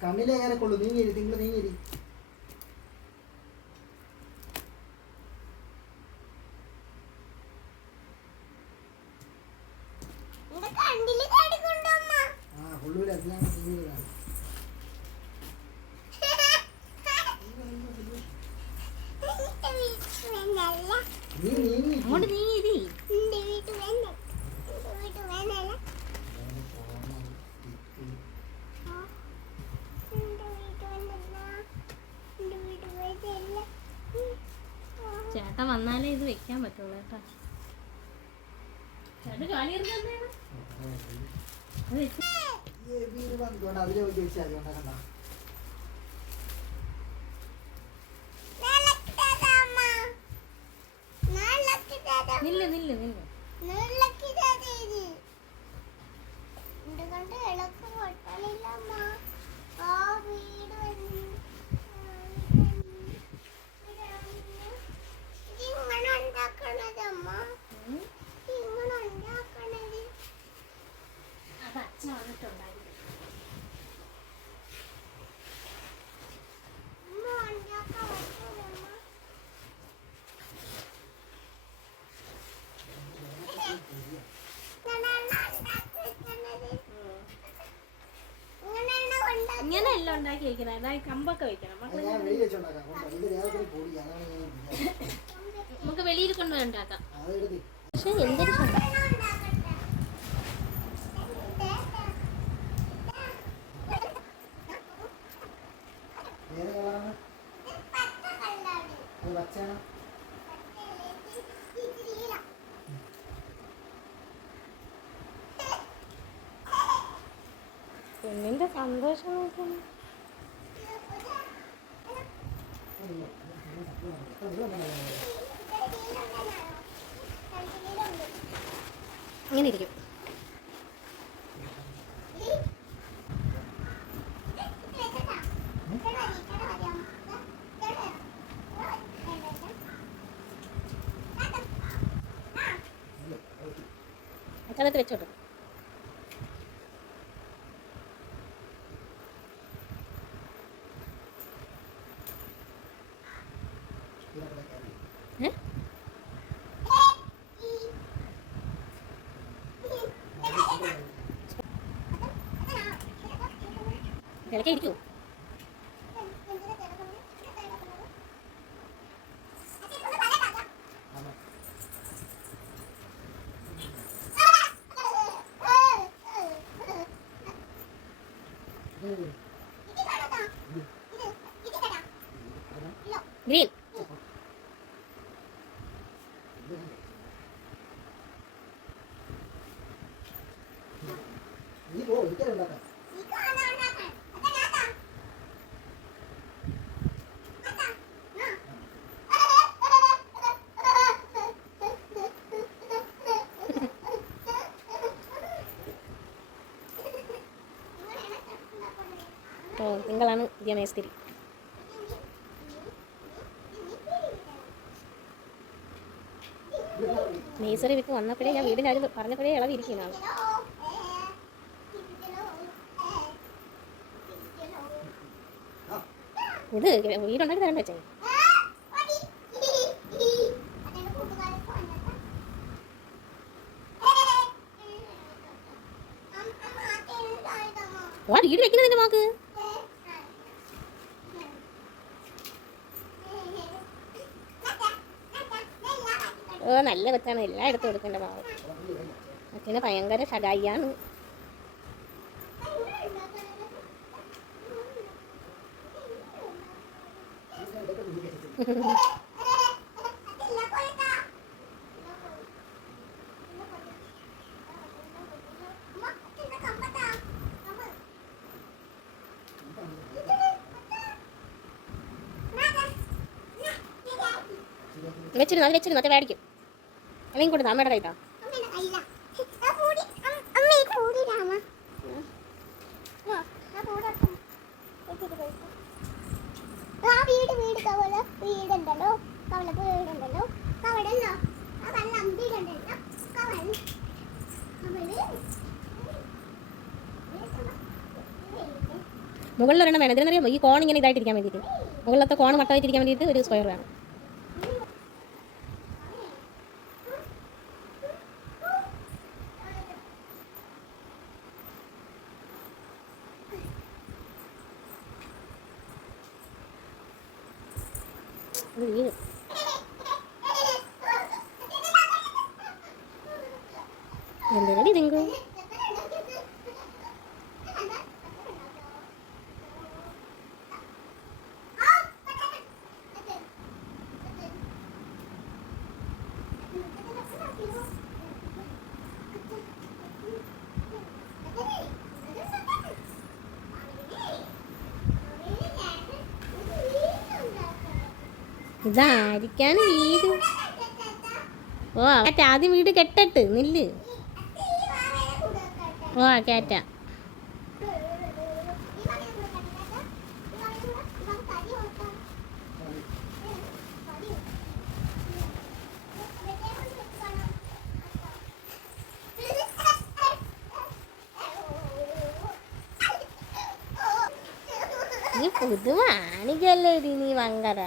കണ്ണിലെ കയറക്കുള്ളൂ. നീങ്ങേരി നിങ്ങൾ നീങ്ങേരി. ആ കൊള്ളൂല. അതിനാണ് നീങ്ങേരിതാണ്. നീ നീങ്ങി അങ്ങോട്ട് നീങ്ങി. ചേട്ടൻ വന്നാലേ ഇത് വെക്കാൻ പറ്റുള്ളൂ കേട്ടോ. ചേട്ടൻ കാലി അതിലെ ചോദിച്ചാൽ അതുകൊണ്ടാക്കണ്ട. നില്ല് നില്ല് നില്ല്. അത് അച്ഛൻ വന്നിട്ടുണ്ടായിരുന്നു. ഇങ്ങനെ എല്ലാം ഉണ്ടാക്കി വെക്കണം. അതായത് കമ്പൊക്കെ വെക്കണം. നമുക്ക് വെളിയിൽ കൊണ്ടുപോയി ഉണ്ടാക്കാം. പക്ഷെ എന്തൊരു കുഞ്ഞിന്റെ സന്തോഷം നോക്കണം. ഇങ്ങനെ ഇരിക്കും. അച്ഛനത്ത് വെച്ചോട്ടെ. ഇടയ്ക്ക് ഇരിക്കൂ. ഗ്രീൻ നീ പോ ഒരിക്കലുണ്ടാക്കാം. നിങ്ങളാണ് വിദ്യാമേസ്തിരി. നേഴ്സറി വിട്ട് വന്നപ്പോഴേ ഞാൻ വീടിൻ്റെ കാര്യം പറഞ്ഞപ്പോഴേ ഇളവിരിക്കുന്നതാണ്. ഇത് വീടുണ്ടാക്കി തരണ്ട വെച്ചേ. വീട് വെക്കുന്നതിന്റെ വാക്ക് നല്ല കൊച്ചാണ്. എല്ലായിടത്തും എടുക്കേണ്ട മാവ്. അച്ഛന് ഭയങ്കര ഷടായിയാണ്. വെച്ചിരുന്നു. അത് വെച്ചിരുന്നു. അത് മേടിക്കും. അല്ലെങ്കിൽ കൊടുത്തു അമ്മയുടെ കൈത്താ. വീടുണ്ടല്ലോ കവല വീടുണ്ടല്ലോ കവടല്ലോ ആ വല്ല അമ്പിടുണ്ടല്ലോ കവൽ കവല് മുകളിലൊരെണ്ണം വേണം. ഇതിനറിയാമോ ഈ കോൺ ഇങ്ങനെ ഇതായിട്ടിരിക്കാൻ വേണ്ടിയിട്ട്, മുകളിലത്തെ കോൺ മട്ടമായിട്ടിരിക്കാൻ വേണ്ടിയിട്ട് ഒരു സ്ക്വയർ വേണം. ഇത് വീഴും. എന്തിനടി തിങ്കു? ഇതായിരിക്കാണ് വീട്. ഓ കേറ്റ ആദ്യം വീട് കെട്ടട്ട് നില്ല്. ഓ കേറ്റ. ഈ പുതു വാണിജ്യല്ലേ നീ വങ്കര.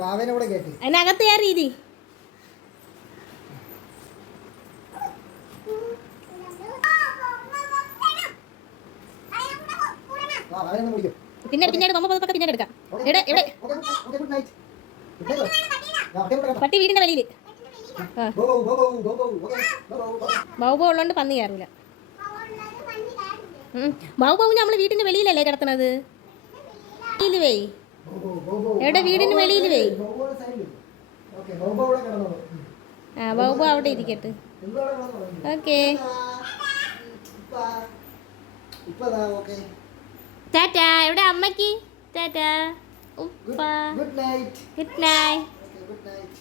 വാവേനെ കൂടെ കയറ്റി. അതിനകത്ത് കയറി രീതി. പിന്നീട് ബൊമ്മ പതൊക്കെ പിന്നീട് എടുക്കാം. ഇവിടെ ഇവിടെ പട്ടി വീടിന്റെ വെളിയിൽ. ബൗബോ ഉള്ളതുകൊണ്ട് പന്നി കയറില്ല. ബൗബോ നമ്മൾ വീടിന്റെ വെളിയിലല്ലേ കിടത്തണത്. വെളിയിൽ വേ. എവിടെ വീടിന് വെളിയിൽ വേ. ആ ബൗബോ അവിടെ ഇരിക്കട്ടെ. ഓക്കെ ടാറ്റ. എവിടെ അമ്മയ്ക്ക് ടാറ്റ. ഉപ്പ good night. Good night. Good night.